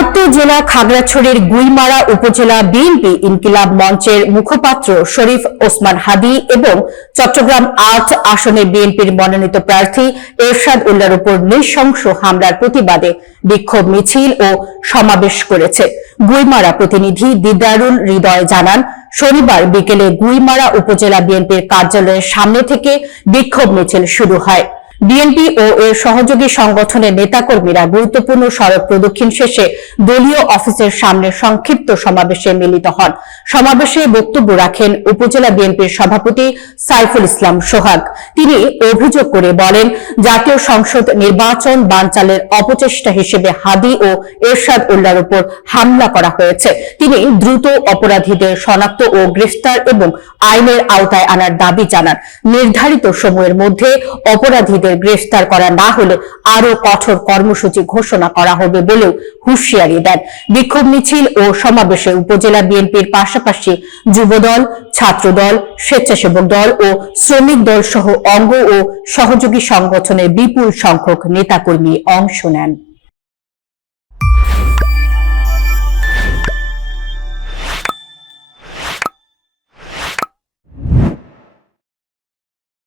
পার্বত্য জেলা খাগড়াছড়ির গুইমারা উপজেলা বিএনপি ইনকিলাব মঞ্চের মুখপাত্র শরীফ ওসমান হাদী এবং চট্টগ্রাম ৮ আসনে বিএনপির মনোনীত প্রার্থী এরশাদ উল্লাহর উপর নৃশংস হামলার প্রতিবাদে বিক্ষোভ মিছিল ও সমাবেশ করেছে। গুইমারা প্রতিনিধি দিদারুল হৃদয় জানান, শনিবার বিকেলে গুইমারা উপজেলা বিএনপির কার্যালয়ের সামনে থেকে বিক্ষোভ মিছিল শুরু হয়। বিএনপি ও এর সহযোগী সংগঠনের নেতাকর্মীরা গুরুত্বপূর্ণ সড়ক প্রদক্ষিণ শেষে দলীয় অফিসের সামনে সংক্ষিপ্ত সমাবেশে মিলিত হন। সমাবেশে বক্তব্য রাখেন উপজেলা বিএনপির সভাপতি সাইফুল ইসলাম সোহাগ। তিনি অভিযোগ করে বলেন, জাতীয় সংসদ নির্বাচন বানচালের অপচেষ্টা হিসেবে হাদী ও এরশাদ উল্লাহর উপর হামলা করা হয়েছে। তিনি দ্রুত অপরাধীদের শনাক্ত ও গ্রেফতার এবং আইনের আওতায় আনার দাবি জানান। নির্ধারিত সময়ের মধ্যে অপরাধীদের গ্রেফতার করা না হলে আরো কঠোর কর্মসূচি ঘোষণা করা হবে বলেও হুঁশিয়ারি দেন। বিক্ষোভ মিছিল ও সমাবেশে উপজেলা বিএনপির পাশাপাশি যুবদল, ছাত্রদল, স্বেচ্ছাসেবক দল ও শ্রমিক দল সহ অঙ্গ ও সহযোগী সংগঠনের বিপুল সংখ্যক নেতাকর্মী অংশ নেন।